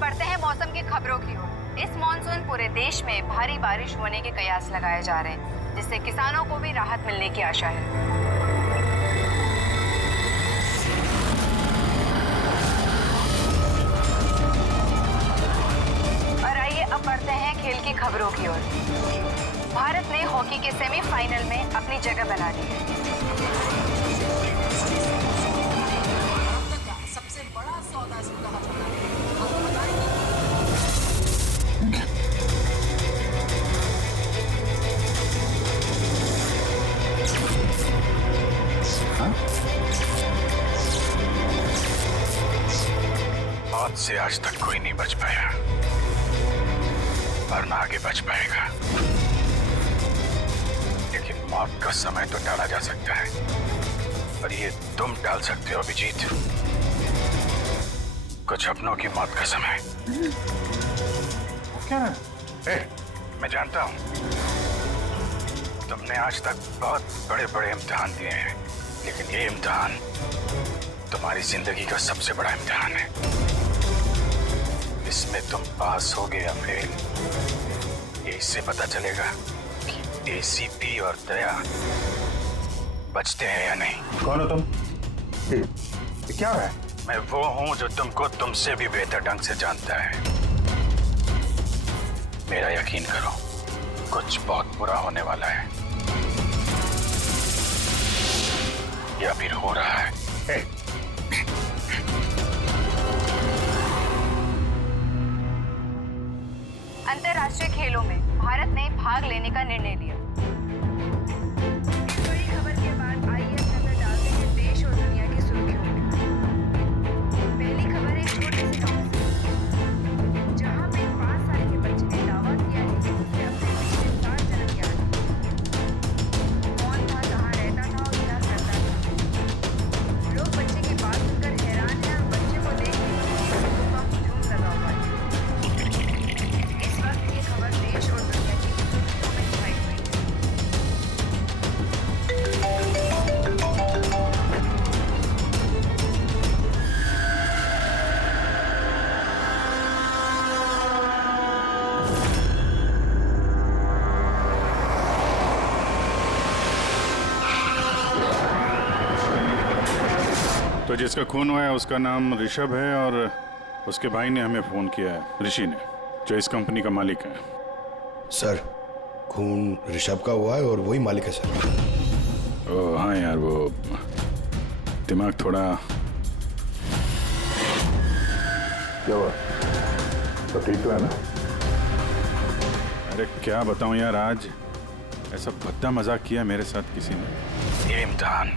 बढ़ते हैं मौसम की खबरों की ओर। इस मॉनसून पूरे देश में भारी बारिश होने के कयास लगाए जा रहे हैं, जिससे किसानों को भी राहत मिलने की आशा है। और आइए अब बढ़ते हैं खेल की खबरों की ओर। भारत ने हॉकी के सेमीफाइनल में अपनी जगह बना ली है। सबसे बड़ा सौदा कहा जाता है। मौत से आज तक कोई नहीं बच पाया, वरना आगे बच पाएगा। लेकिन मौत का समय तो टाला जा सकता है, पर ये तुम टाल सकते हो अभिजीत, कुछ अपनों की मौत का समय। क्या है? मैं जानता हूं तुमने आज तक बहुत बड़े बड़े इम्तिहान दिए हैं, लेकिन ये इम्तिहान तुम्हारी जिंदगी का सबसे बड़ा इम्तिहान है। इसमें तुम पास होगे या फेल, ये इससे पता चलेगा कि एसीपी और दया बचते हैं या नहीं। कौन हो तुम? क्या है? मैं वो हूं जो तुमको तुमसे भी बेहतर ढंग से जानता है। मेरा यकीन करो, कुछ बहुत बुरा होने वाला है, या फिर हो रहा है। अंतर्राष्ट्रीय खेलों में भारत ने भाग लेने का निर्णय लिया। इस बड़ी खबर के बाद आइए नजर डालते हैं देश और दुनिया की सुर्खियों में। पहली खबर एक छोटे से गांव से, जहां पे 5 साल के बच्चे ने दावा किया है कि उसने अपने पिछले 7 जन्म याद किए। कौन था, कहाँ रहता था और क्या करता था। लोग बच्चे की बात सुनकर हैरान हैं और बच्चे को देख के लोगों का हुजूम लगा हुआ है। इस वक्त ये खबर देश और दुनिया की सुर्खियों में छाई हुई है। तो जिसका खून हुआ है उसका नाम ऋषभ है, और उसके भाई ने हमें फोन किया है, ऋषि ने, जो इस कंपनी का मालिक है। सर, खून ऋषभ का हुआ है और वही मालिक है सर। ओह हाँ यार, वो दिमाग थोड़ा। क्या हुआ? तो ठीक तो है ना? अरे क्या बताऊं यार, आज ऐसा भद्दा मजाक किया मेरे साथ किसी ने। ये इम्तिहान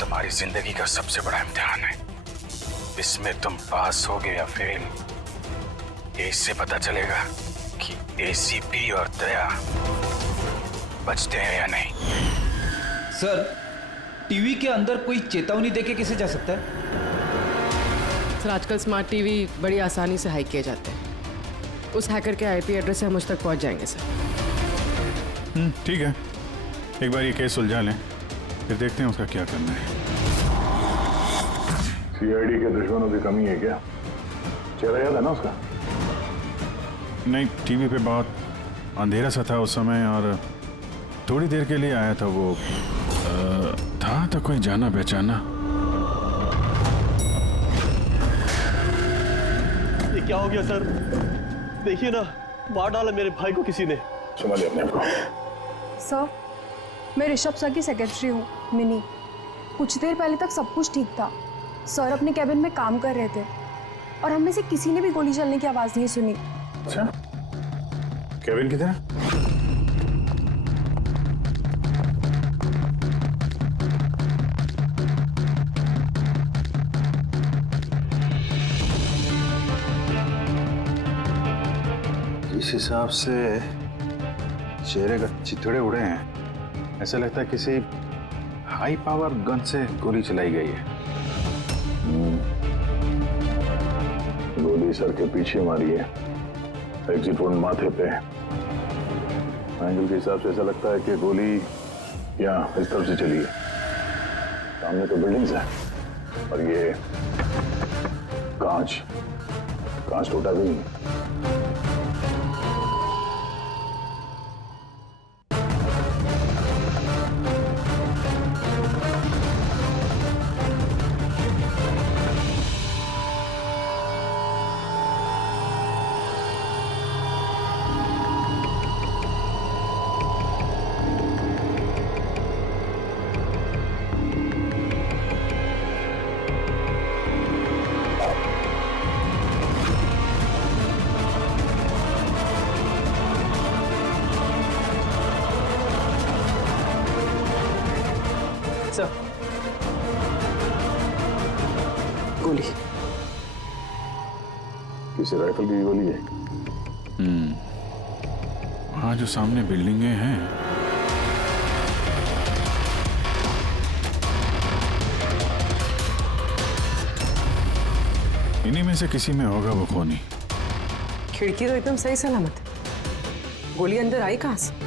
तुम्हारी जिंदगी का सबसे बड़ा इम्तिहान है। इसमें तुम पास होगे या फेल, ये इससे पता चलेगा कि एसीपी और दया बचते हैं या नहीं। सर, टीवी के अंदर कोई चेतावनी देके कैसे जा सकता है? सर, आजकल स्मार्ट टीवी बड़ी आसानी से हैक किए जाते हैं। उस हैकर के आईपी एड्रेस से हम उस तक पहुंच जाएंगे सर। ठीक है, एक बार ये केस सुलझा लें, फिर देखते हैं उसका क्या करना है। सीआईडी के दुश्मनों की कमी है क्या? चेहरा याद है ना उसका? नहीं, टीवी पे बहुत अंधेरा सा था उस समय, और थोड़ी देर के लिए आया था वो। था तो कोई जाना पहचाना। ये क्या हो गया सर? देखिए ना, मार डाला मेरे भाई को किसी ने। संभालिए अपने आप को। सर, मैं ऋषभ सर की सेक्रेटरी हूँ, मिनी। कुछ देर पहले तक सब कुछ ठीक था। सर अपने कैबिन में काम कर रहे थे और हम में से किसी ने भी गोली चलने की आवाज़ नहीं सुनी। अच्छा, केविन किधर? जिस हिसाब से चेहरे का चिथड़े उड़े हैं, ऐसा लगता है किसी हाई पावर गन से गोली चलाई गई है। गोली सर के पीछे मारी है, एग्जिट वोल्ट माथे पे। एंगल के हिसाब से ऐसा लगता है कि गोली यहाँ इस तरफ से चली है। सामने तो बिल्डिंग्स है और ये कांच कांच टूटा भी नहीं। सर, गोली। किसी राइफल की गोली है? वहाँ जो सामने बिल्डिंगें हैं, इन्हीं में से किसी में होगा वो खूनी। खिड़की तो एकदम सही सलामत है, गोली अंदर आई कहाँ से?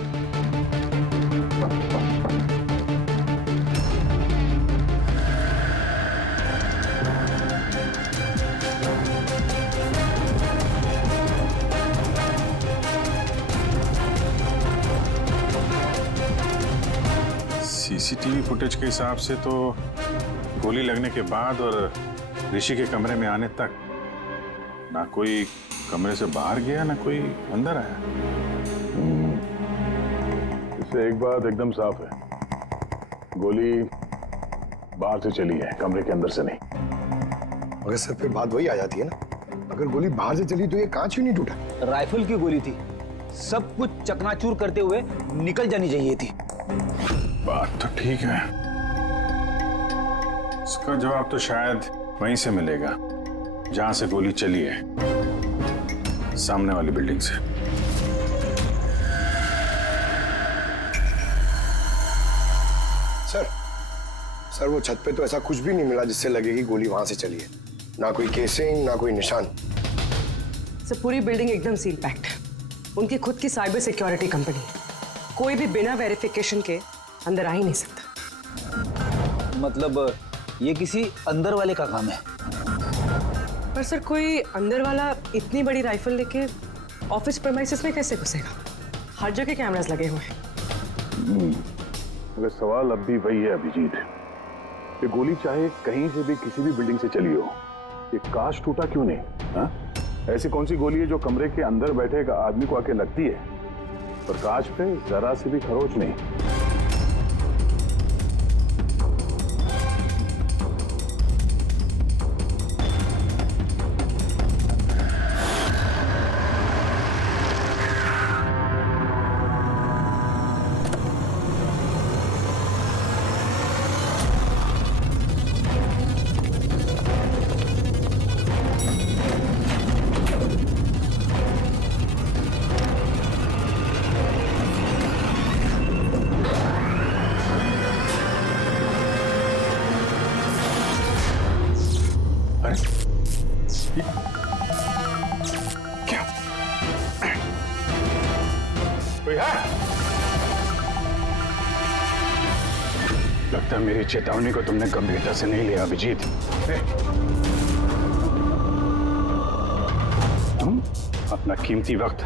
सीसीटीवी फुटेज के हिसाब से तो गोली लगने के बाद और ऋषि के कमरे में आने तक ना कोई कमरे से बाहर गया ना कोई अंदर आया। इससे एक बात एकदम साफ है, गोली बाहर से चली है, कमरे के अंदर से नहीं। मगर सर फिर बात वही आ जाती है ना, अगर गोली बाहर से चली तो ये कांच क्यों नहीं टूटा? राइफल की गोली थी, सब कुछ चकनाचूर करते हुए निकल जानी चाहिए थी। बात तो ठीक है, इसका जवाब तो शायद वहीं से मिलेगा जहां से गोली चली है, सामने वाली बिल्डिंग से। सर वो छत पे तो ऐसा कुछ भी नहीं मिला जिससे लगे कि गोली वहां से चली है, ना कोई केसिंग ना कोई निशान। सर, पूरी बिल्डिंग एकदम सील पैक्ड है, उनकी खुद की साइबर सिक्योरिटी कंपनी है, कोई भी बिना वेरिफिकेशन के अंदर आ ही नहीं सकता। मतलब ये किसी अंदर वाले का काम है। पर सर, कोई अंदर वाला इतनी बड़ी राइफल लेके ऑफिस प्रेमाइसेस में कैसे घुसेगा? हर जगह कैमरास लगे हुए हैं। मगर सवाल अब भी वही है अभिजीत, ये गोली चाहे कहीं से भी किसी भी बिल्डिंग से चली हो, ये कांच टूटा क्यों नहीं? हाँ? ऐसी कौन सी गोली है जो कमरे के अंदर बैठे एक आदमी को आके लगती है पर कांच पे जरा सी भी खरोच नहीं? क्या कोई है? लगता है मेरी चेतावनी को तुमने गंभीरता से नहीं लिया अभिजीत। तुम अपना कीमती वक्त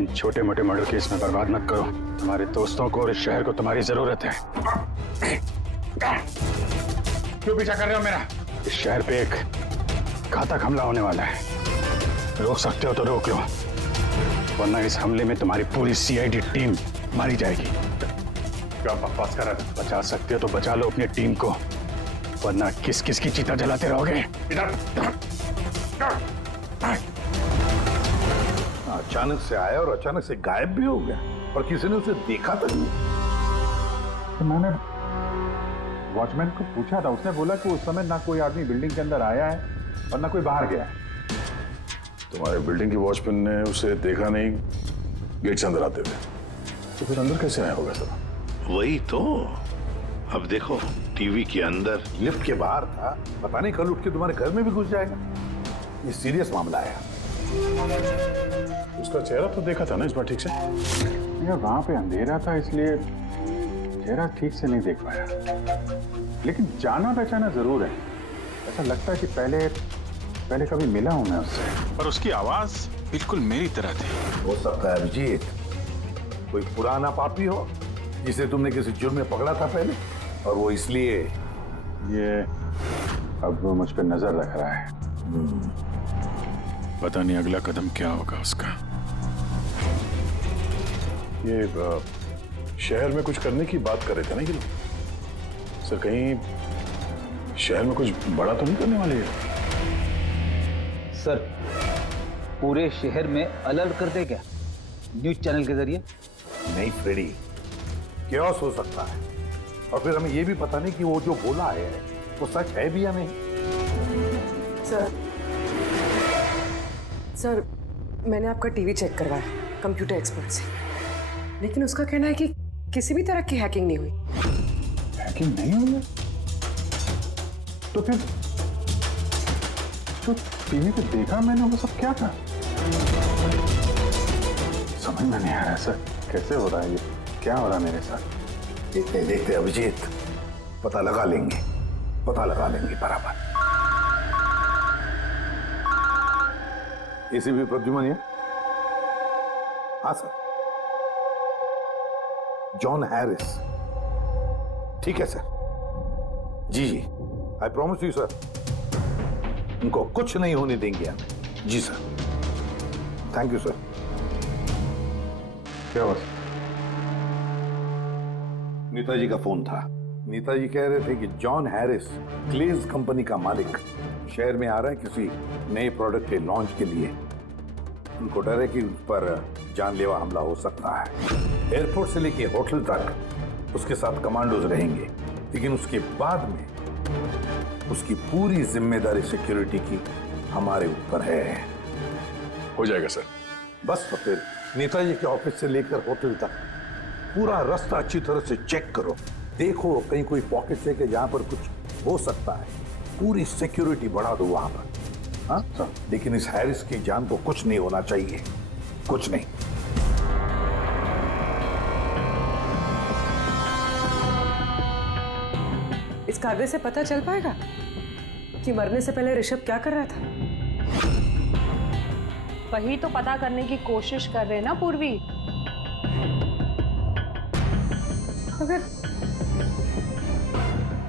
इन छोटे मोटे मर्डर केस में बर्बाद मत करो। तुम्हारे दोस्तों को और इस शहर को तुम्हारी जरूरत है। क्यों पीछा कर रहे हो मेरा? इस शहर पे एक घातक हमला होने वाला है, रोक सकते हो तो रोक लो, वरना इस हमले में तुम्हारी पूरी सीआईडी टीम मारी जाएगी। क्या बकवास कर रहे हो? बचा सकते हो तो बचा लो अपनी टीम को, वरना किस किस की चिता जलाते रहोगे। इधर अचानक से आया और अचानक से गायब भी हो गया और किसी ने उसे देखा तक नहीं। तो मैंने वॉचमैन को पूछा था, उसने बोला कि उस समय ना कोई आदमी बिल्डिंग के अंदर आया है और ना कोई बाहर गया है। तुम्हारे बिल्डिंग के वॉचमैन ने उसे देखा नहीं गेट से अंदर आते हुए, तो फिर अंदर कैसे आया होगा सर? वही तो, अब देखो टीवी के अंदर, लिफ्ट के बाहर था, पता नहीं कल उठ के तुम्हारे घर में भी घुस जाएगा। ये सीरियस मामला है। उसका चेहरा तो देखा था ना इस बार ठीक से? यार वहां पे अंधेरा था इसलिए चेहरा ठीक से नहीं देख पाया, लेकिन जाना पहचाना जरूर है। ऐसा लगता है कि पहले पहले कभी मिला हूं मैं उससे, पर उसकी आवाज बिल्कुल मेरी तरह थी। हो सकता है अभिजीत कोई पुराना पापी हो जिसे तुमने किसी जुर्म में पकड़ा था पहले, और वो इसलिए ये अब वो मुझ पर नजर रख रहा है। पता नहीं अगला कदम क्या होगा उसका। ये शहर में कुछ करने की बात कर रहे थे ना ये लोग। सर कहीं शहर में कुछ बड़ा तो नहीं करने वाले हैं? सर पूरे शहर में अलर्ट कर दे क्या न्यूज चैनल के जरिए? नहीं फ्रेडी, क्योस हो सकता है, और फिर हमें ये भी पता नहीं कि वो जो बोला है वो सच है भी या नहीं। सर मैंने आपका टीवी चेक करवाया कंप्यूटर एक्सपर्ट से, लेकिन उसका कहना है कि किसी भी तरह की हैकिंग नहीं हुई। हैकिंग नहीं हुई है? तो फिर जो टीवी पे देखा मैंने वो सब क्या था? समझ में नहीं आ रहा सर, कैसे हो रहा है ये, क्या हो रहा है मेरे साथ? देखते देखते अभिजीत पता लगा लेंगे बराबर। एसीपी प्रद्युमन है? हाँ सर, जॉन हैरिस। ठीक है सर, जी आई प्रॉमिस यू सर, उनको कुछ नहीं होने देंगे हम। जी सर, थैंक यू सर। क्या हुआ? नेताजी का फोन था। नेताजी कह रहे थे कि जॉन हैरिस क्लेज कंपनी का मालिक शहर में आ रहा है किसी नए प्रोडक्ट के लॉन्च के लिए। उनको डर है कि उस पर जानलेवा हमला हो सकता है। एयरपोर्ट से लेके होटल तक उसके साथ कमांडोज रहेंगे, लेकिन उसके बाद में उसकी पूरी जिम्मेदारी सिक्योरिटी की हमारे ऊपर है। हो जाएगा सर। बस तो फिर नेताजी के ऑफिस से लेकर होटल तक पूरा रास्ता अच्छी तरह से चेक करो, देखो कहीं कोई पॉकेट है कि जहां पर कुछ हो सकता है। पूरी सिक्योरिटी बढ़ा दो वहां पर। हाँ सर, लेकिन इस हैरिस की जान को कुछ नहीं होना चाहिए, कुछ नहीं। इस कागज से पता चल पाएगा कि मरने से पहले ऋषभ क्या कर रहा था? वही तो पता करने की कोशिश कर रहे हैं ना पूर्वी।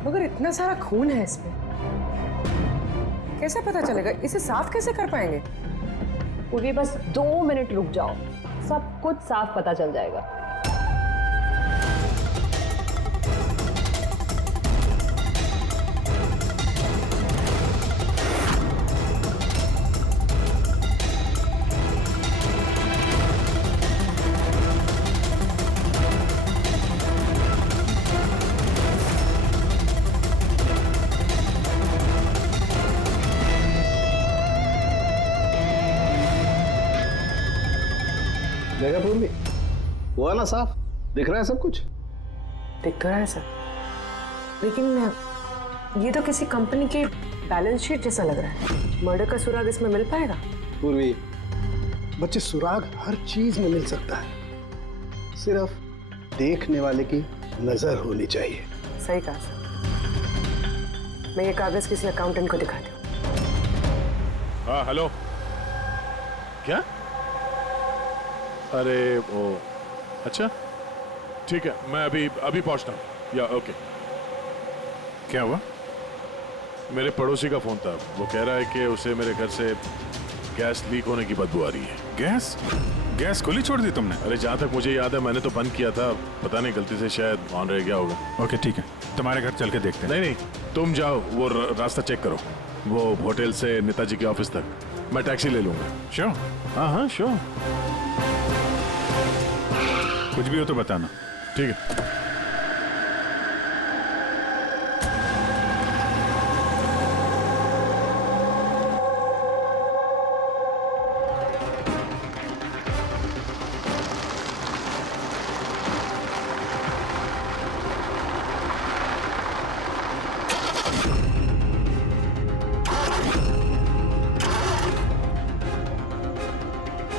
मगर इतना सारा खून है इसमें, कैसे पता चलेगा? इसे साफ कैसे कर पाएंगे? पूर्वी बस 2 मिनट रुक जाओ, सब कुछ साफ पता चल जाएगा। देखा पूर्वी, हुआ ना साफ? दिख रहा है सब कुछ? दिख तो रहा है सर, लेकिन ये तो किसी कंपनी के बैलेंस शीट जैसा लग रहा है। मर्डर का सुराग इसमें मिल पाएगा? पूर्वी, बच्चे सुराग हर चीज में मिल सकता है, सिर्फ देखने वाले की नजर होनी चाहिए। सही कहा सर। मैं ये कागज किसी अकाउंटेंट को दिखाती हूँ। हाँ हेलो, क्या? अरे वो, अच्छा ठीक है, मैं अभी पहुंचता हूँ। या ओके। क्या हुआ? मेरे पड़ोसी का फोन था, वो कह रहा है कि उसे मेरे घर से गैस लीक होने की बदबू आ रही है। गैस खुली छोड़ दी तुमने? अरे जहाँ तक मुझे याद है मैंने तो बंद किया था, पता नहीं गलती से शायद ऑन रह गया होगा। ओके ठीक है, तुम्हारे घर चल के देखते हैं। नहीं तुम जाओ, वो रास्ता चेक करो, वो होटल से नेताजी के ऑफिस तक। मैं टैक्सी ले लूंगा। श्योर? हाँ श्योर। कुछ भी हो तो बताना। ठीक है।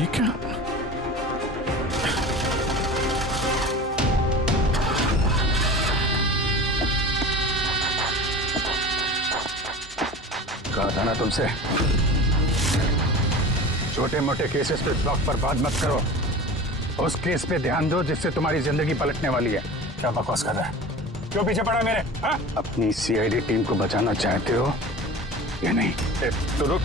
ये क्या? कहा था था ना तुमसे? छोटे मोटे केसेस पे वक्त बर्बाद मत करो, उस केस पे ध्यान दो जिससे तुम्हारी जिंदगी पलटने वाली है। क्या बकवास कर रहा है? क्यों पीछे पड़ा मेरे? हाँ? अपनी सीआईडी टीम को बचाना चाहते हो या नहीं? तो रुक।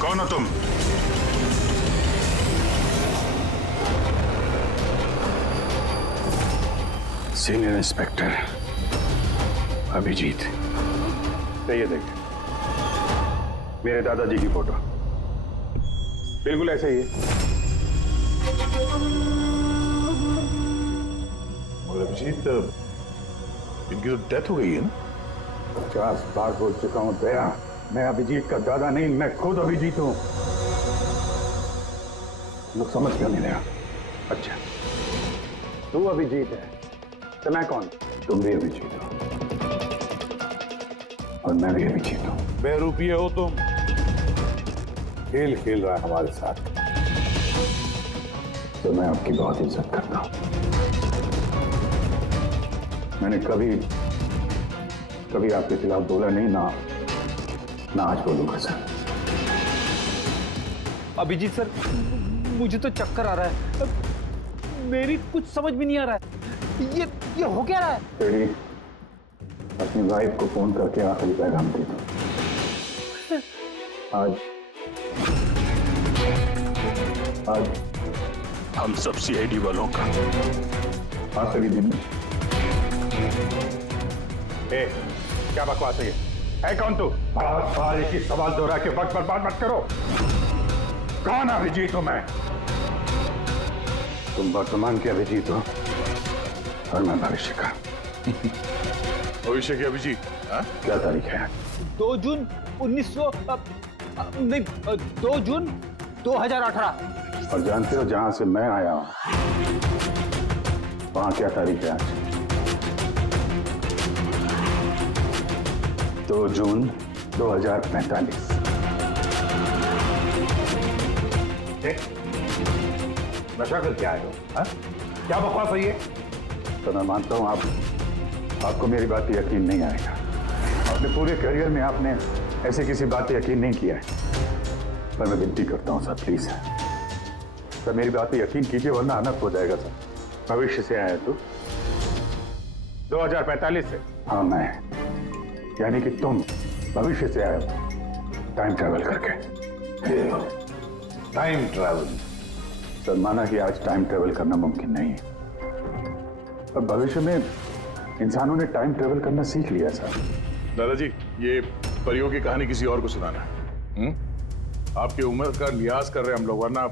कौन हो तुम? Senior inspector Abhijeet. ये देखिए मेरे दादाजी की फोटो, बिल्कुल ऐसा ही है। और अभिजीत, इनकी तो डेथ हो गई है ना? 50 बार बोल चुका हूं दया, मैं अभिजीत का दादा नहीं, मैं खुद अभिजीत हूं। लोग समझ क्यों नहीं रहा? अच्छा, तू अभिजीत है तो मैं कौन? तुम भी अभिजीत हो और मैं भी अभिजीत हूं। बेरूपिये हो तुम। खेल खेल रहा है हमारे साथ। तो मैं आपकी बहुत इज्जत करता हूं। मैंने कभी आपके खिलाफ बोला नहीं, ना आज बोलूंगा सर। अभिजीत सर, मुझे तो चक्कर आ रहा है, मेरी कुछ समझ में नहीं आ रहा है। ये हो क्या रहा है? तेरी अपनी वाइफ को फोन करके आखिरी पैगाम दे दो। आज हम सब सीआईडी वालों का आखिरी दिन है। क्या बकवास है ये? है कौन तू? बार एक ही सवाल दोहरा के वक्त बर्बाद मत करो। कौन अभिजीत हूं मैं? तुम वर्तमान के अभिजीत हो और मैं भविष्य का। भविष्य के अभिजीत? क्या तारीख है? 2 जून 2 जून 2018। और जानते हो जहां से मैं आया हूं वहां क्या तारीख है आज? 2 जून 2045। नशा करके आए हो? क्या बकवास है ये? तो मैं मानता हूं आपको मेरी बात पे यकीन नहीं आएगा। अपने पूरे करियर में आपने ऐसे किसी बात पे यकीन नहीं किया है, पर मैं विनती करता हूं सर, प्लीज सर मेरी बात पे यकीन कीजिए वरना अनर्थ हो जाएगा सर। भविष्य से आया तू? 2045 से? हाँ मैं, यानी कि तुम भविष्य से आए हो टाइम ट्रैवल करके। Time travel? सर माना कि आज टाइम ट्रैवल करना मुमकिन नहीं है, पर भविष्य में इंसानों ने टाइम ट्रैवल करना सीख लिया सर। दादाजी, ये परियों की कहानी किसी और को सुनाना है। आपकी उम्र का लिहाज कर रहे हैं हम लोग, वरना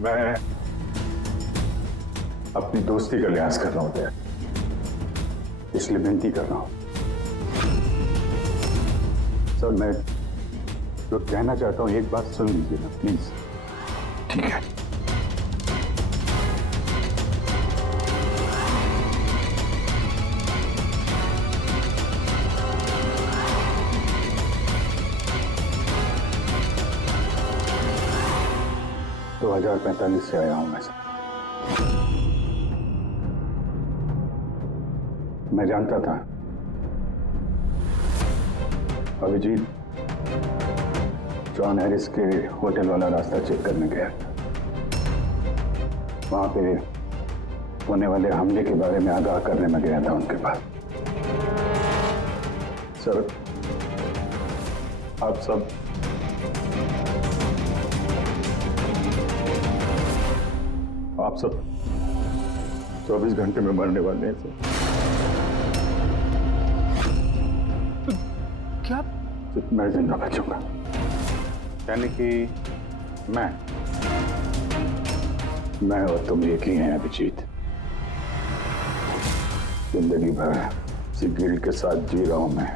मैं अपनी दोस्ती का लिहाज कर रहा हूं दया, इसलिए विनती कर रहा हूं सर। मैं जो कहना चाहता हूं एक बात सुन लीजिए ना प्लीज। ठीक है। तो 2045 से आया हूं मैं सर। मैं जानता था अभिजीत जॉन हैरिस के होटल वाला रास्ता चेक करने गया था। वहां पे होने वाले हमले के बारे में आगाह करने में गया था उनके पास। सर आप सब 24 घंटे में मरने वाले हैं सर। क्या? मैं जिंदा बचूंगा, यानी कि मैं और तुम एक ही हैं अभिजीत। जिंदगी भर इसी गिल्ट के साथ जी रहा हूं मैं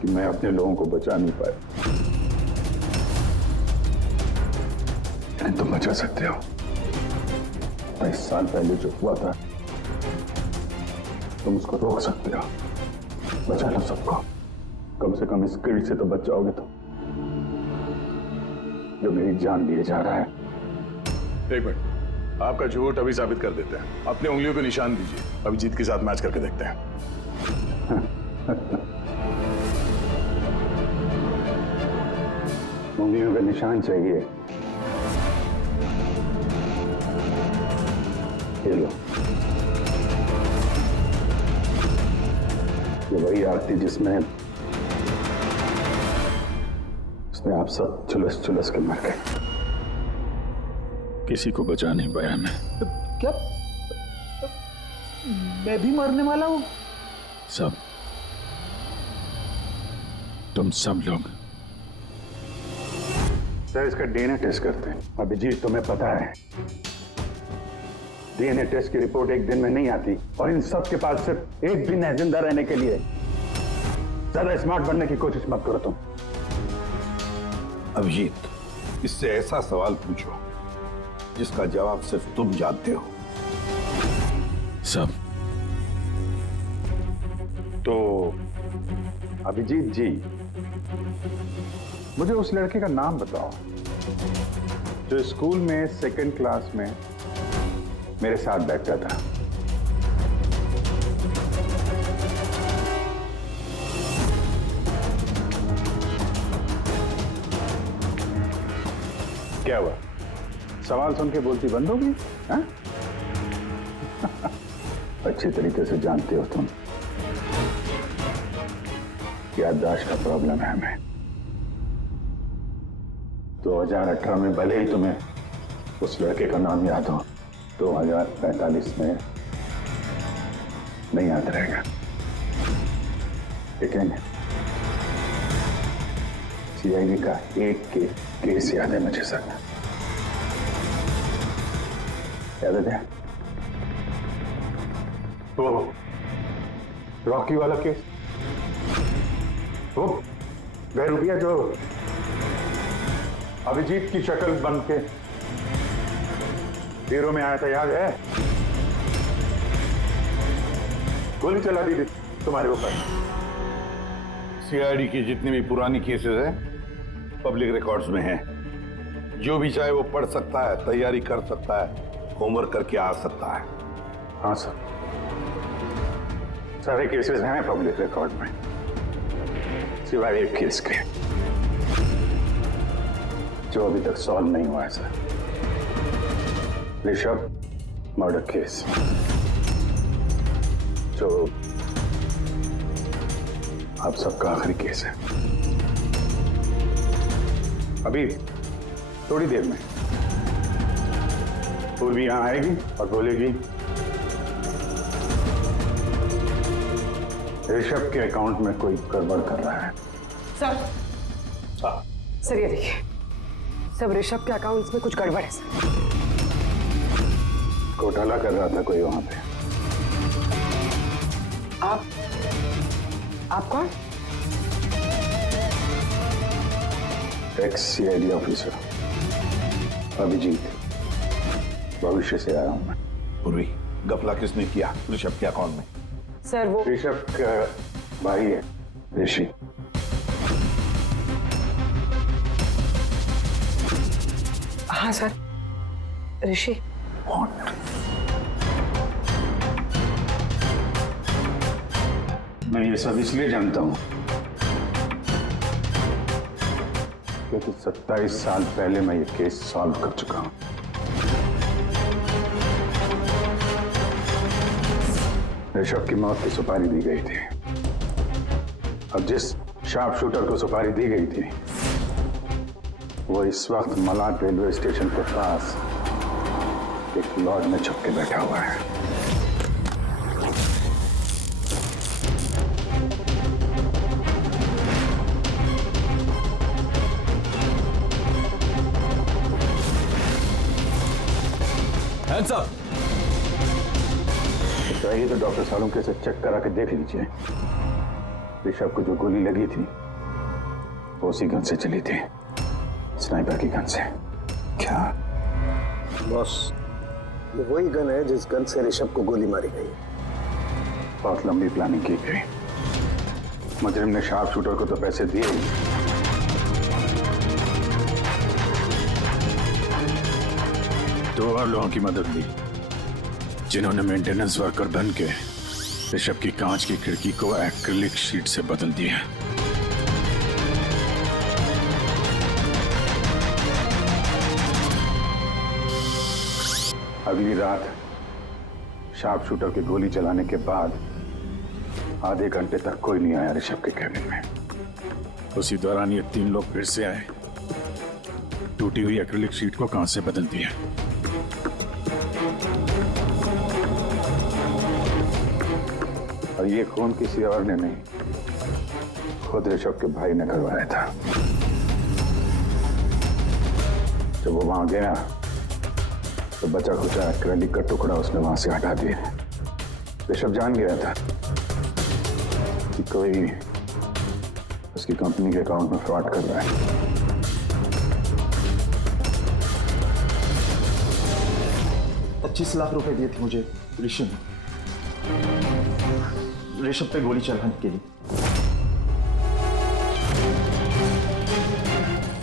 कि मैं अपने लोगों को बचा नहीं पाया। लेकिन तुम बचा सकते हो। 27 साल पहले जो हुआ था, तुम उसको रोक सकते हो, बचा लो सबको। कम से कम इस गिल्ड से तो बच जाओगे तुम, जो मेरी जान लिए जा रहा है। एक मिनट, आपका झूठ अभी साबित कर देते हैं। अपनी उंगलियों को निशान दीजिए, अभिजीत के साथ मैच करके देखते हैं। उंगलियों का निशान चाहिए? ये लो, ये वही आरती जिसमें आप सब झुलस के मर गए। किसी को बचा नहीं पाया मैं। क्या मैं भी मरने वाला हूं? सब, तुम सब लोग। सर, इसका डीएनए टेस्ट करते हैं। अभिजीत, तुम्हें पता है डीएनए टेस्ट की रिपोर्ट एक दिन में नहीं आती, और इन सब के पास सिर्फ एक दिन है जिंदा रहने के लिए। ज्यादा स्मार्ट बनने की कोशिश मत करो तुम। अभिजीत, इससे ऐसा सवाल पूछो जिसका जवाब सिर्फ तुम जानते हो। सब तो अभिजीत जी, मुझे उस लड़के का नाम बताओ जो स्कूल में सेकंड क्लास में मेरे साथ बैठता था। क्या हुआ? सवाल सुन के बोलती बंद हो गई? हाँ? अच्छी तरीके से जानते हो तुम, याददाश्त का प्रॉब्लम है हमें। 2018 में भले ही तुम्हें उस लड़के का नाम याद हो, 2045 में नहीं याद रहेगा। लेकिन सीआईडी का एक केस याद है मुझे सर। याद है वो रॉकी वाला केस, वो बहरूपिया जो अभिजीत की शक्ल बन के हीरो में आया था, याद है? गोली चला दी थी तुम्हारे ऊपर। सीआईडी की जितनी भी पुरानी केसेस हैं पब्लिक रिकॉर्ड्स में हैं। जो भी चाहे वो पढ़ सकता है, तैयारी कर सकता है, होमवर्क करके आ सकता है। हाँ सर, सारे केसेस हैं पब्लिक रिकॉर्ड में, सिवाय एक केस के जो अभी तक सॉल्व नहीं हुआ है सर। ऋषभ मर्डर केस, जो आप सबका आखिरी केस है। अभी थोड़ी देर में पूर्वी यहां आएगी और बोलेगी ऋषभ के अकाउंट में कोई गड़बड़ कर रहा है। सर, सर ये देखिए, सब ऋषभ के अकाउंट्स में कुछ गड़बड़ है सर। घोटाला कर रहा था कोई वहां पे। आप कौन? एक्स सीआईडी ऑफिसर अभिजीत, भविष्य से आया हूं मैं। पूर्वी, गफला किसने किया ऋषभ के अकाउंट में? सर वो ऋषभ का भाई है ऋषि। हाँ सर, ऋषि। मैं ये सब इसलिए जानता हूं क्योंकि 27 साल पहले मैं ये केस सॉल्व कर चुका हूं। ऋषभ की मौत की सुपारी दी गई थी। अब जिस शार्प शूटर को सुपारी दी गई थी वो इस वक्त मलाड रेलवे स्टेशन के पास एक लॉज में छुप के बैठा हुआ है। Hands up. चाहिए तो डॉक्टर सालुंके से चेक करा के देख लीजिए। ऋषभ को जो गोली लगी थी वो उसी गन से चली थी, स्नाइपर की गन से। क्या बॉस, ये वही गन है जिस गन से ऋषभ को गोली मारी गई। बहुत लंबी प्लानिंग की गई। मुजरिम ने शार्प शूटर को तो पैसे दिए ही। दो और लोगों की मदद ली जिन्होंने मेंटेनेंस वर्कर बन के ऋषभ की कांच की खिड़की को एक्रिलिक शीट से बदल दिया। अगली रात शार्प शूटर की गोली चलाने के बाद आधे घंटे तक कोई नहीं आया ऋषभ के कैबिन में। उसी दौरान ये 3 लोग फिर से आए, टूटी हुई एक्रिलिक शीट को कांच से बदल दिया। और ये खून किसी और ने नहीं, खुद ऋषभ के भाई ने करवाया था। जब वो वहां गया तो बचा खुचा एक्रिलिक का टुकड़ा उसने वहां से हटा दिया। ऋषभ जान गया था कि कोई उसकी कंपनी के अकाउंट में फ्रॉड कर रहा है। 25 लाख रुपए दिए थे मुझे ऋषभ पे गोली चलाने के लिए।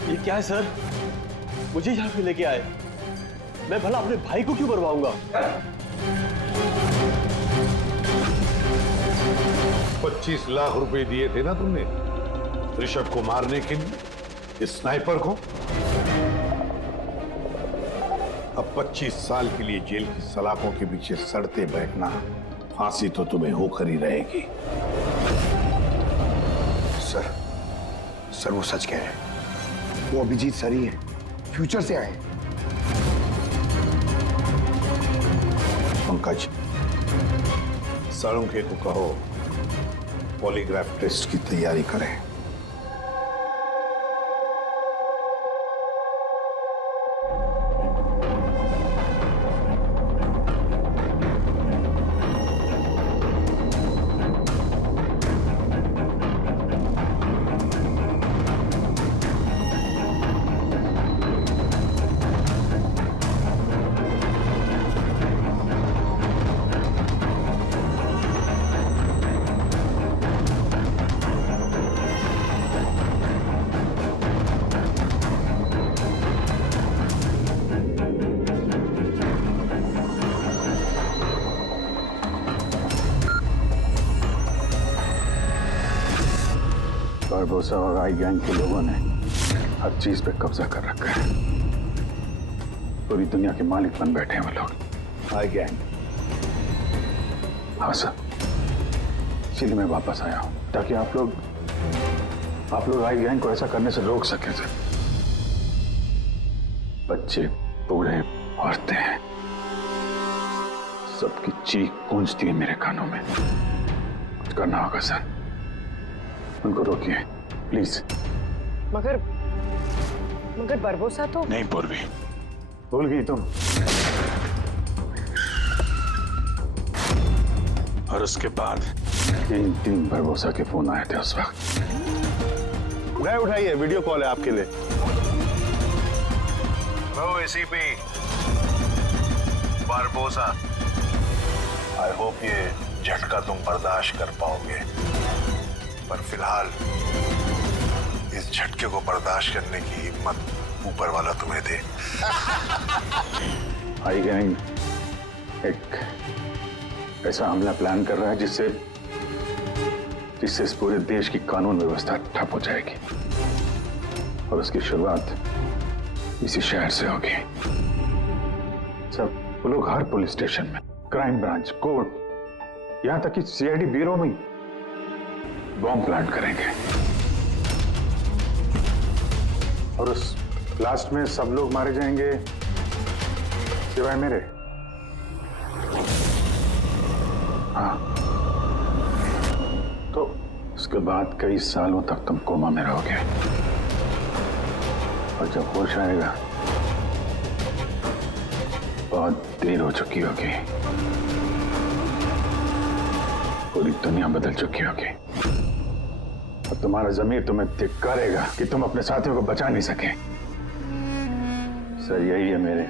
ये क्या है सर? मुझे यहाँ पे लेके आए, मैं भला अपने भाई को क्यों मरवाऊंगा? 25 लाख रुपए दिए थे ना तुमने ऋषभ को मारने के लिए, इस स्नाइपर को। अब 25 साल के लिए जेल की सलाखों के पीछे सड़ते बैठना, फांसी तो तुम्हें होकर ही रहेगी। सर वो सच कह रहे हैं। वो अभिजीत सर ही है, फ्यूचर से आए। पंकज, साळुंखे को कहो पॉलीग्राफ टेस्ट की तैयारी करें। बारबोसा और आई गैंग के लोगों ने हर चीज पे कब्जा कर रखा है। पूरी दुनिया के मालिक बन बैठे हैं वो लोग। आई गैंग? हाँ सर, इसीलिए मैं वापस आया हूं ताकि आप लोग आई गैंग को ऐसा करने से रोक सकें सर। बच्चे, बूढ़े, औरतें, सबकी चीख गूंजती है मेरे कानों में। कुछ करना होगा सर, उनको रोकिए प्लीज। मगर बरबोसा तो नहीं पूर्वी, भूल गई तुम। और उसके बाद 3 बरबोसा के फोन आए थे उस वक्त। उठाइए, वीडियो कॉल है आपके लिए। Hello ACP Barbosa, I hope ये झटका तुम बर्दाश्त कर पाओगे, पर फिलहाल इस झटके को बर्दाश्त करने की हिम्मत ऊपर वाला तुम्हें दे। आई गैंग एक ऐसा हमला प्लान कर रहा है जिससे इस पूरे देश की कानून व्यवस्था ठप हो जाएगी। और उसकी शुरुआत इसी शहर से होगी। सब वो लोग हर पुलिस स्टेशन में, क्राइम ब्रांच, कोर्ट, यहां तक कि सीआईडी ब्यूरो में बॉम्ब प्लांट करेंगे। और उस ब्लास्ट में सब लोग मारे जाएंगे सिवाय मेरे। हाँ, तो उसके बाद कई सालों तक तुम कोमा में रहोगे। और जब होश आएगा बहुत देर हो चुकी होगी, पूरी दुनिया बदल चुकी होगी। और तुम्हारा ज़मीर तुम्हें धिक्कारेगा कि तुम अपने साथियों को बचा नहीं सके। सर, यही है मेरे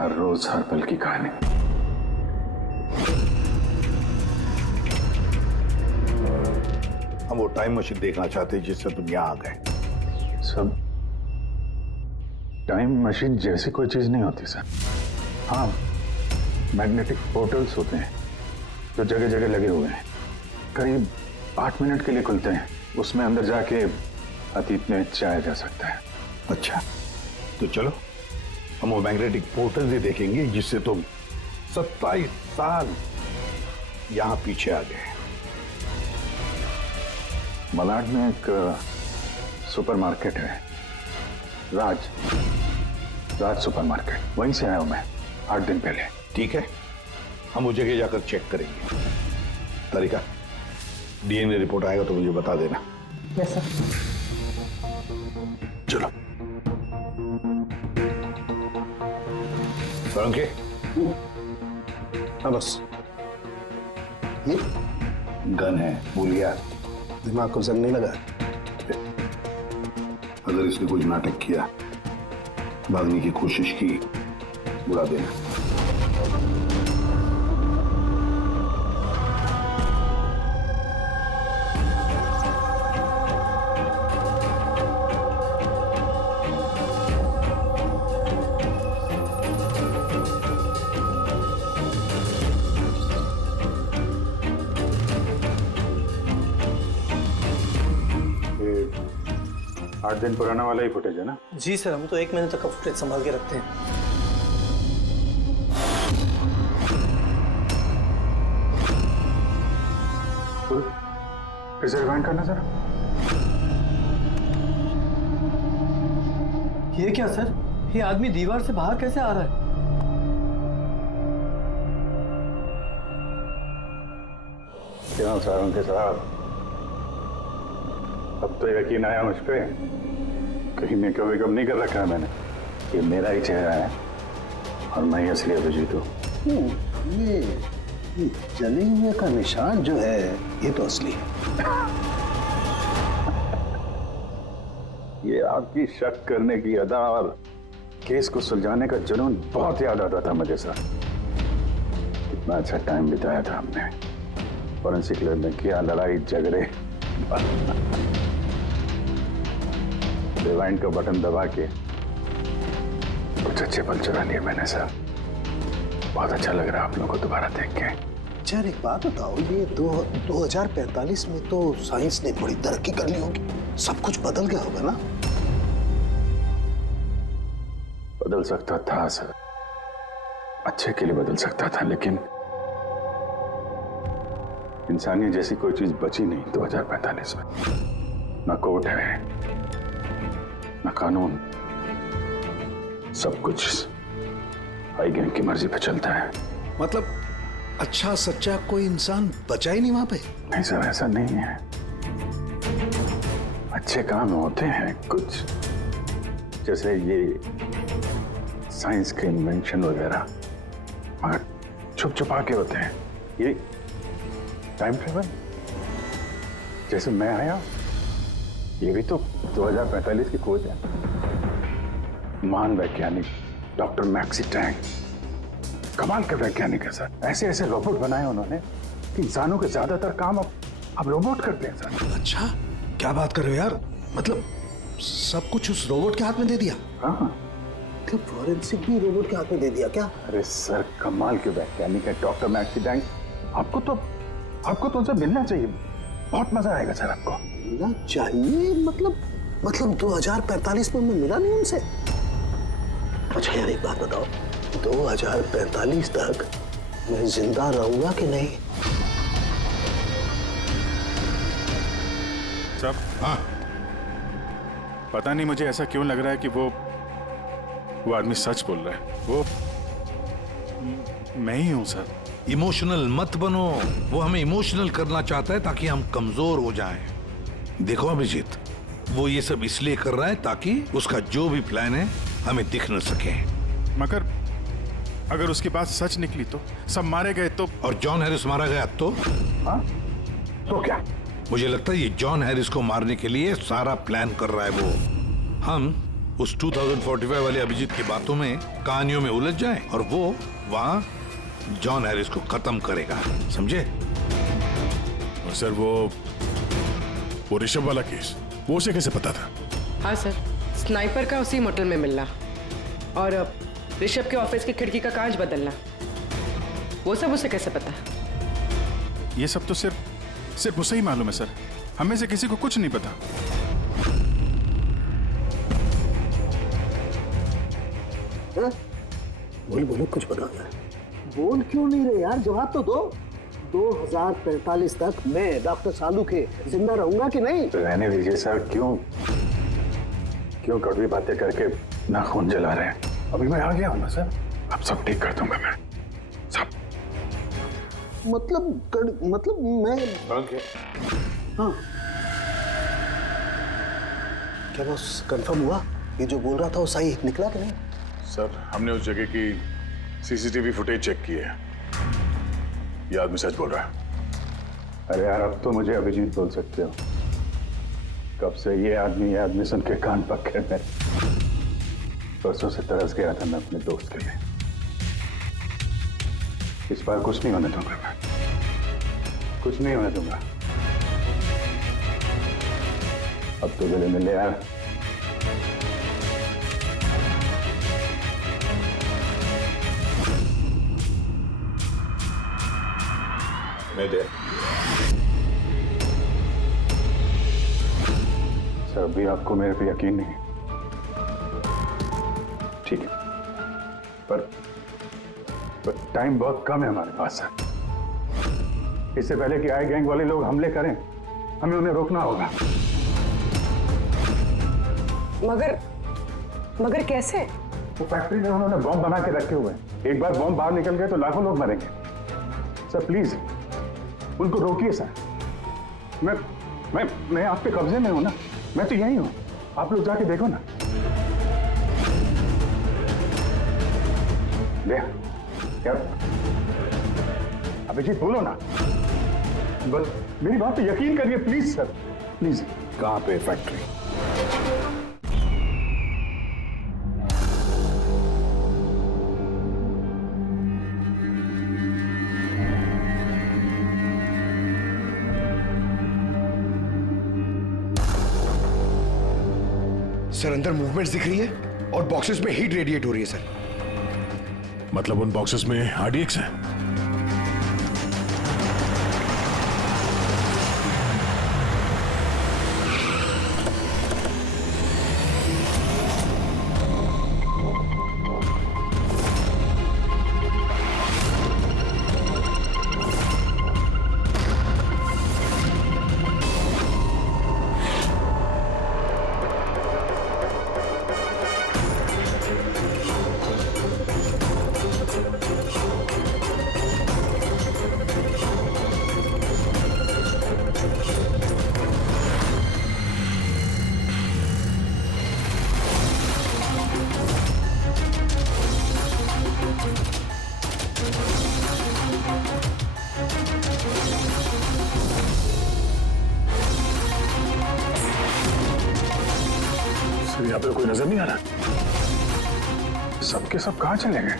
हर रोज हर पल की कहानी। हम वो टाइम मशीन देखना चाहते हैं जिससे तुम यहाँ आ गए। सब टाइम मशीन जैसी कोई चीज नहीं होती सर। हाँ, मैग्नेटिक पोर्टल्स होते हैं जो जगह जगह लगे हुए हैं, करीब 8 मिनट के लिए खुलते हैं। उसमें अंदर जाके अतीत में जाया जा सकता है। अच्छा, तो चलो हम वो मैग्नेटिक पोर्टल ही देखेंगे जिससे तुम 27 साल यहाँ पीछे आ गए। मलाड में एक सुपरमार्केट है, राज सुपरमार्केट, वहीं से आया हूं मैं 8 दिन पहले। ठीक है, हम वो जगह जाकर चेक करेंगे। तारिका, डीएनए रिपोर्ट आएगा तो मुझे बता देना। Yes sir. चलो सोलंकी। हाँ बस, ये गन है, भूल गया? दिमाग को जंग नहीं लगा। अगर इसने कुछ नाटक किया, भागने की कोशिश की, बुला देना। ये 8 दिन पुराना वाला ही फुटेज है ना? जी सर, हम तो 1 महीने तक का फुटेज संभाल के रखते हैं। इसे रिवाइंड करना जरा। ये क्या सर, ये आदमी दीवार से बाहर कैसे आ रहा है? क्यों सारंग साहब, अब तो यकीन आया मुझ पे? कहीं मेकअप वेकअप नहीं कर रखा है मैंने। ये मेरा ही चेहरा है और मैं ही असली अभिजीत हूँ। ये जले हुए का निशान जो है ये तो असली है। ये आपकी शक करने की अदा और केस को सुलझाने का जुनून बहुत याद आता था मुझे सर। कितना अच्छा टाइम बिताया था हमने फॉरेंसिक लैब में, किया लड़ाई झगड़े। रिवाइंड का बटन दबा के कुछ अच्छे पल चुरा लिए मैंने सर। बहुत अच्छा लग रहा है आप लोगों को दोबारा देख के। यार एक बात बताओ, ये 2045 में तो साइंस ने बड़ी तरक्की कर ली होगी, सब कुछ बदल गया होगा ना? बदल सकता था सर, अच्छे के लिए बदल सकता था, लेकिन इंसानियत जैसी कोई चीज बची नहीं 2045 में। ना कोर्ट है, ना कानून, सब कुछ हाई गैंग की मर्जी पे चलता है। मतलब अच्छा सच्चा कोई इंसान बचा ही नहीं वहां पे? नहीं सर, ऐसा नहीं है। अच्छे काम होते हैं कुछ, जैसे ये साइंस के इन्वेंशन वगैरह, मगर छुप छुपा के होते हैं। ये टाइम ट्रेवल, जैसे मैं आया, ये भी तो 2045 की खोज है। महान वैज्ञानिक डॉक्टर मैक्सी टैंक, कमाल के वैज्ञानिक है सर। ऐसे ऐसे रोबोट बनाए उन्होंने कि इंसानों के ज्यादातर काम अब रोबोट करते हैं सर। अच्छा, क्या बात कर रहे हो यार? मतलब सब कुछ उस रोबोट के हाथ में दे दिया? हाँ, तो फॉरेंसिक भी रोबोट के हाथ में दे दिया क्या? अरे सर, कमाल के वैज्ञानिक है डॉक्टर मैक्सी टैंक। आपको तो उनसे मिलना चाहिए, बहुत मजा आएगा सर आपको। मिलना चाहिए? मतलब 2045 में मैं मिला नहीं उनसे? अच्छा यार एक बात बताओ, 2045 तक मैं जिंदा रहूंगा कि नहीं? सब हाँ, पता नहीं मुझे ऐसा क्यों लग रहा है कि वो आदमी सच बोल रहा है। वो मैं ही हूं सर। इमोशनल मत बनो, वो हमें इमोशनल करना चाहता है ताकि हम कमजोर हो जाएं। देखो अभिजीत, वो ये सब इसलिए कर रहा है ताकि उसका जो भी प्लान है हमें दिख न सके। मगर अगर उसकी बात सच निकली तो सब मारे गए तो? और जॉन हैरिस मारा गया तो? हाँ? तो क्या? मुझे लगता है ये जॉन हैरिस को मारने के लिए सारा प्लान कर रहा है वो। हम उस 2045 वाले अभिजीत की बातों में, कहानियों में उलझ जाए और वो वहां जॉन हैरिस को खत्म करेगा, समझे? और सर वो ऋषभ वाला केस, वो उसे कैसे पता था? हाँ सर, स्नाइपर का उसी मोटल में मिलना और ऋषभ के ऑफिस की खिड़की का कांच बदलना, वो सब उसे कैसे पता? ये सब तो सिर्फ उसे ही मालूम है सर, हमें से किसी को कुछ नहीं पता। बोल बोलो, कुछ बताना है। बोल क्यों नहीं रहे यार, जवाब तो दो। 2045 तक मैं डॉक्टर सालू के जिंदा रहूंगा कि नहीं? रहने दीजिए सर, क्यों कड़वी बातें करके नाखून जला रहे हैं? अभी मैं आ गया हूं ना सर, अब सब ठीक कर दूंगा मैं, सब। मतलब मैं हाँ, क्या बॉस कंफर्म हुआ? ये जो बोल रहा था वो सही निकला कि नहीं? सर, हमने उस जगह की सीसीटीवी फुटेज चेक की है, ये आदमी सच बोल रहा है। अरे यार, अब तो मुझे अभिजीत बोल सकते हो। कब से ये आदमी सुन के कान पक गए मेरे। परसों से तरस गया था मैं अपने दोस्त के लिए। इस बार कुछ नहीं होने दूंगा मैं, कुछ नहीं होने दूंगा। अब तो गले मिले यार। सर, अभी आपको मेरे पे यकीन नहीं, ठीक है, पर टाइम बहुत कम है हमारे पास। इससे पहले कि आए गैंग वाले लोग हमले करें, हमें उन्हें रोकना होगा। मगर कैसे? वो फैक्ट्री में उन्होंने बॉम्ब बना के रखे हुए हैं। एक बार बॉम्ब बाहर निकल गए तो लाखों लोग मरेंगे। सर प्लीज उनको रोकिए सर। मैं आपके कब्जे में हूं ना, मैं तो यही हूं, आप लोग जाके देखो ना। क्या अभिजीत, बोलो ना, बस मेरी बात पे यकीन करिए प्लीज सर, प्लीज। कहां पे फैक्ट्री? सर, अंदर मूवमेंट्स दिख रही है और बॉक्सेस में हीट रेडिएट हो रही है सर। मतलब उन बॉक्सेस में RDX है? यहाँ पे कोई नजर नहीं आ रहा। सबके सब कहाँ चले गए?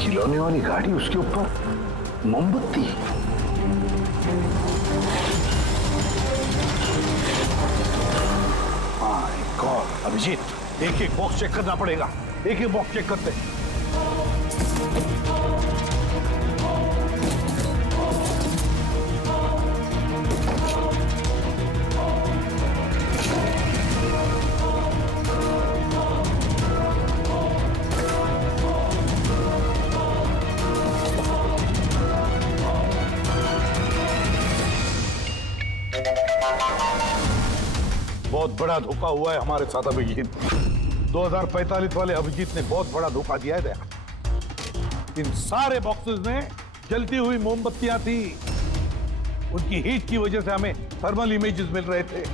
खिलौने वाली गाड़ी, उसके ऊपर मोमबत्ती। अभिजीत, एक एक बॉक्स चेक करना पड़ेगा, एक एक बॉक्स चेक करते हैं। बहुत बड़ा धोखा हुआ है हमारे साथ अभिजीत। 2045 वाले अभिजीत ने बहुत बड़ा धोखा दिया है दया। इन सारे बॉक्सेस में जलती हुई मोमबत्तियां थी। उनकी हीट की वजह से हमें थर्मल इमेजेस मिल रहे थे।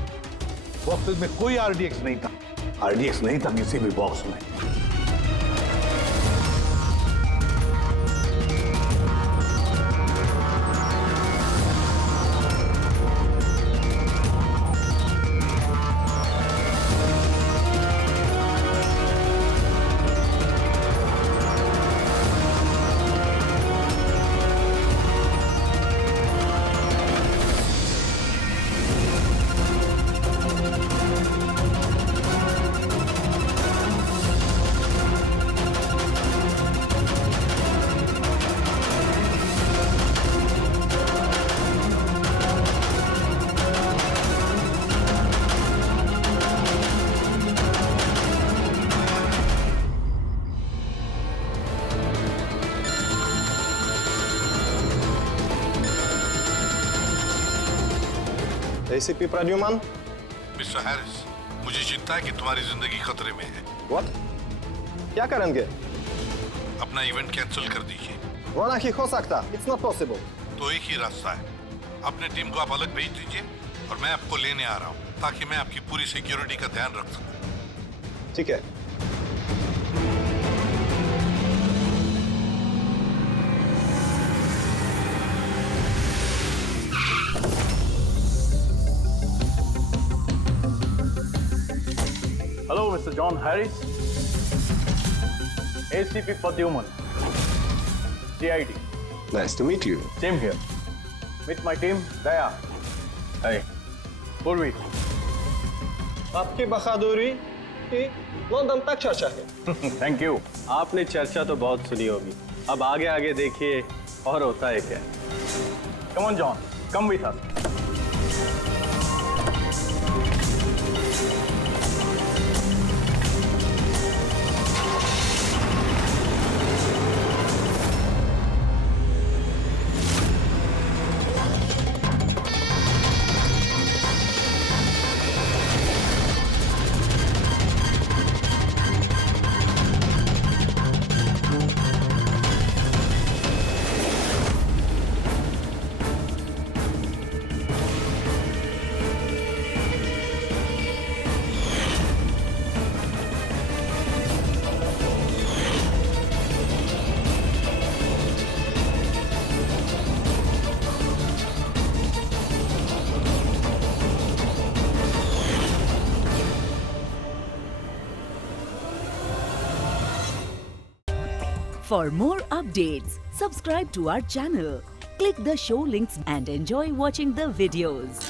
बॉक्सेस में कोई आरडीएक्स नहीं था। आरडीएक्स नहीं था किसी भी बॉक्स में। एसीपी प्रद्युमन। मिस्टर हैरिस, मुझे चिंता है कि तुम्हारी जिंदगी खतरे में है। व्हाट? क्या करेंगे? अपना इवेंट कैंसिल कर दीजिए। वो नहीं हो सकता। It's not possible. तो एक ही रास्ता है, अपने टीम को आप अलग भेज दीजिए और मैं आपको लेने आ रहा हूँ ताकि मैं आपकी पूरी सिक्योरिटी का ध्यान रख सकूं। ठीक है। Hello, Mr. John Harris. ACP Pradyuman. CID. Nice to meet you. Same here. Meet my team, Daya. Hey. Purvi. आपकी बहादुरी की लंदन तक चर्चा है। Thank you. आपने चर्चा तो बहुत सुनी होगी। अब आगे आगे देखिए और होता है क्या। Come on, John. Come with us. For more updates, subscribe to our channel, click the show links and enjoy watching the videos.